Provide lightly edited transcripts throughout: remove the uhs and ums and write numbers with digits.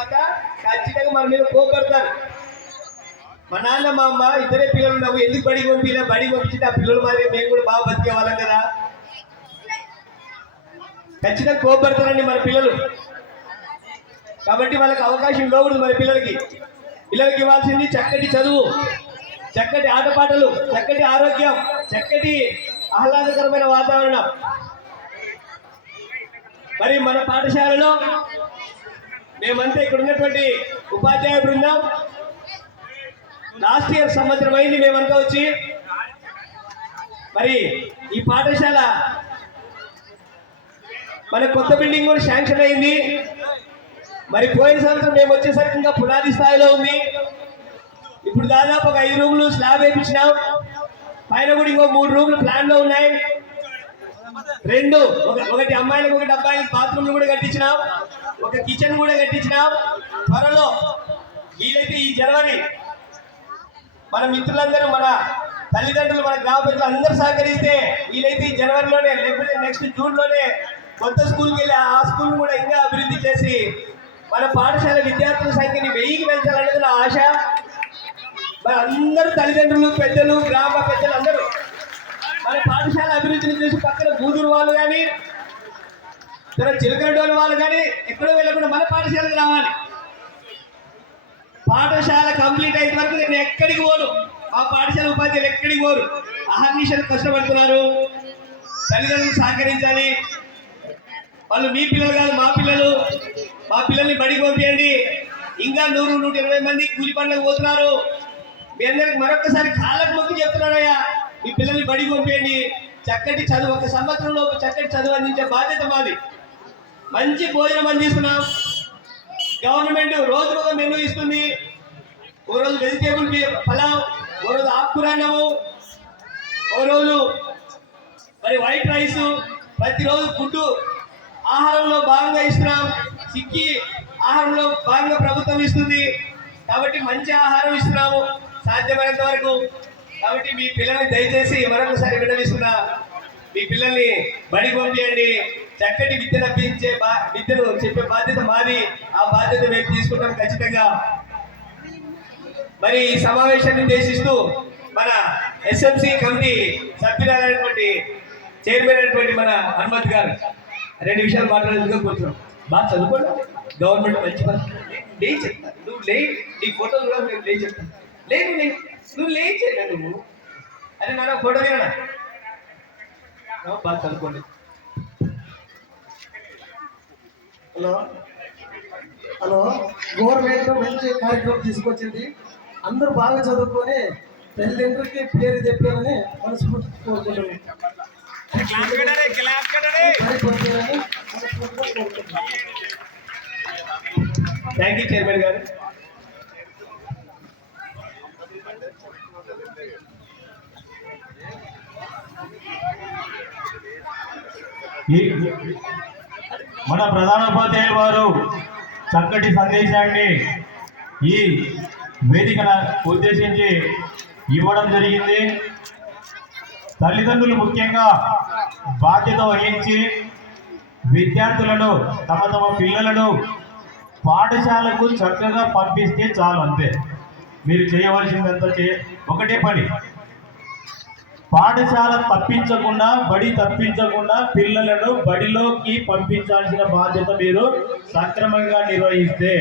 తర్వాత ఖచ్చితంగా మన మీద కోపడతారు. మా నాన్న మా అమ్మ ఇద్దరే పిల్లలు ఉన్నాము, ఎందుకు బడికి పంపిలా, బడికి పంపించి ఆ పిల్లలు మరి మేము కూడా బాగా బతికే వాళ్ళం కదా. ఖచ్చితంగా కోపడతారండి మన పిల్లలు. కాబట్టి వాళ్ళకి అవకాశం ఇవ్వకూడదు. మన పిల్లలకి ఇవ్వాల్సింది చక్కటి చదువు, చక్కటి ఆటపాటలు, చక్కటి ఆరోగ్యం, చక్కటి ఆహ్లాదకరమైన వాతావరణం. మరి మన పాఠశాలలో మేమంతా ఇక్కడ ఉన్నటువంటి ఉపాధ్యాయ బృందం లాస్ట్ ఇయర్ సంవత్సరం అయింది మేమంతా వచ్చి. మరి ఈ పాఠశాల మన కొత్త బిల్డింగ్ కూడా శాంక్షన్ అయింది. మరి పోయిన సంవత్సరం మేము వచ్చేసరికి ఇంకా పునాది స్థాయిలో ఉంది. ఇప్పుడు దాదాపు ఒక 5 రూములు స్లాబ్ వేయించినాం. పైన కూడా ఇంకో 3 రూములు ప్లాన్ లో ఉన్నాయి. ఒకటి అమ్మాయిలకు, ఒకటి అబ్బాయిలకు బాత్రూమ్లు కూడా కట్టించినాం. ఒక కిచెన్ కూడా కట్టించినాం. త్వరలో వీలైతే ఈ జనవరి మన మిత్రులందరూ, మన తల్లిదండ్రులు, మన గ్రామ ప్రజలు అందరూ సహకరిస్తే వీలైతే ఈ జనవరిలోనే లేకపోతే నెక్స్ట్ జూన్లోనే కొత్త స్కూల్కి వెళ్ళి ఆ స్కూల్ కూడా ఇంకా అభివృద్ధి చేసి మన పాఠశాల విద్యార్థుల సంఖ్యని 1000కి పెంచాలనేది నా ఆశ. మన అందరూ తల్లిదండ్రులు, పెద్దలు, గ్రామ పెద్దలు అందరూ మన పాఠశాల అభివృద్ధిని చూసి పక్కన గూదూరు వాళ్ళు కానీ, చిలకడోలు వాళ్ళు కానీ ఎక్కడో వెళ్ళకుండా మన పాఠశాలకు రావాలి. పాఠశాల కంప్లీట్ అయిన వరకు నేను ఎక్కడికి పోను, ఆ పాఠశాల ఉపాధ్యాయులు ఎక్కడికి పోరు. అహర్నిశలు కష్టపడుతున్నారు. తల్లిదండ్రులు సహకరించాలి. వాళ్ళు మీ పిల్లలు కాదు, మా పిల్లల్ని బడికి పంపించండి. ఇంకా 100-120 మంది కూలి పనులకు పోతున్నారు. మీ అందరికి మరొకసారి కాళ్ళకు మొక్కి చెప్తున్నారయ్యా, మీ పిల్లల్ని బడికి పంపించండి. చక్కటి చదువు, ఒక సంవత్సరంలో చక్కటి చదువు అందించే బాధ్యత మాది. మంచి భోజనం అందిస్తున్నాం. గవర్నమెంట్ రోజుకొక మెనూ ఇస్తుంది. ఓ రోజు వెజిటేబుల్ పలావ్, ఓ రోజు ఆకుకూర అన్నము, ఓ రోజు మరి వైట్ రైస్, ప్రతిరోజు ఫుడ్ ఆహారంలో భాగంగా ఇస్తున్నాం. చిక్కి ఆహారంలో భాగంగా ప్రభుత్వం ఇస్తుంది. కాబట్టి మంచి ఆహారం ఇస్తున్నాము సాధ్యమైనంత వరకు. కాబట్టి మీ పిల్లల్ని దయచేసి మరొకసారి విన్నవిస్తున్నా, మీ పిల్లల్ని బడికి పంపించండి. చక్కటి విద్యను అభ్యసించే విద్యను చెప్పే బాధ్యత మాది. ఆ బాధ్యత మేము తీసుకుంటాం ఖచ్చితంగా. మరి ఈ సమావేశాన్ని ఉద్దేశిస్తూ మన ఎస్ఎంసి కమిటీ సభ్యులైనటువంటి చైర్మన్ అయినటువంటి మన హనుమంత్ గారు 2 విషయాలు మాట్లాడేందుకు కూర్చున్నాం. బాగా చదువుకోండి, గవర్నమెంట్ మంచి పని లే చెప్తాను. నువ్వు లే, నీ ఫోటోలు కూడా నేను లే చెప్తాను. లేదు నువ్వు లే చేయలే, నువ్వు అరే నాన్న ఫోటో దిగనా. బాగా చదువుకోండి. హలో, గవర్నమెంట్ మంచి కార్యక్రమం తీసుకొచ్చింది. అందరూ బాగా చదువుకొని తల్లిదండ్రులకి పేరు తెప్పాలని మనస్ఫూర్తి కోరుకుంటున్నాను. థ్యాంక్ యూ చైర్మన్ గారు. మన ప్రధానోపాధ్యాయులు వారు చక్కటి సందేశాన్ని ఈ వేదికను ఉద్దేశించి ఇవ్వడం జరిగింది. తల్లిదండ్రులు ముఖ్యంగా బాధ్యత వహించి విద్యార్థులను, తమ పిల్లలను పాఠశాలకు చక్కగా పంపిస్తే చాలు, అంతే. మీరు చేయవలసిందంతా ఒకటే పని. పాఠశాల తప్పించకుండా, బడి తప్పించకుండా పిల్లలను బడిలోకి పంపించాల్సిన బాధ్యత మీరు సక్రమంగా నిర్వహిస్తే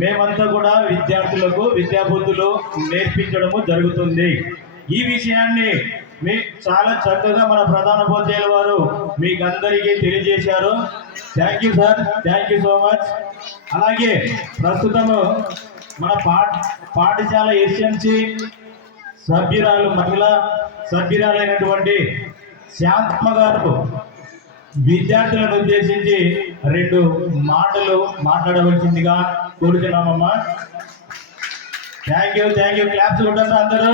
మేమంతా కూడా విద్యార్థులకు విద్యాబుద్ధులు నేర్పించడము జరుగుతుంది. ఈ విషయాన్ని చాలా చక్కగా మన ప్రధానోపాధ్యాయుల వారు మీకు అందరికీ తెలియజేశారు. Thank you sir, thank you so much. అలాగే ప్రస్తుతము మన పాఠశాల ఎస్ఎంసి సభ్యురాలు, మహిళా సభ్యురాలైనటువంటి శాంతమ్మ గారు విద్యార్థులను ఉద్దేశించి 2 మాటలు మాట్లాడవలసిందిగా కోరుతున్నామమ్మా. Thank you. క్లాప్స్ కొట్టండి అందరూ.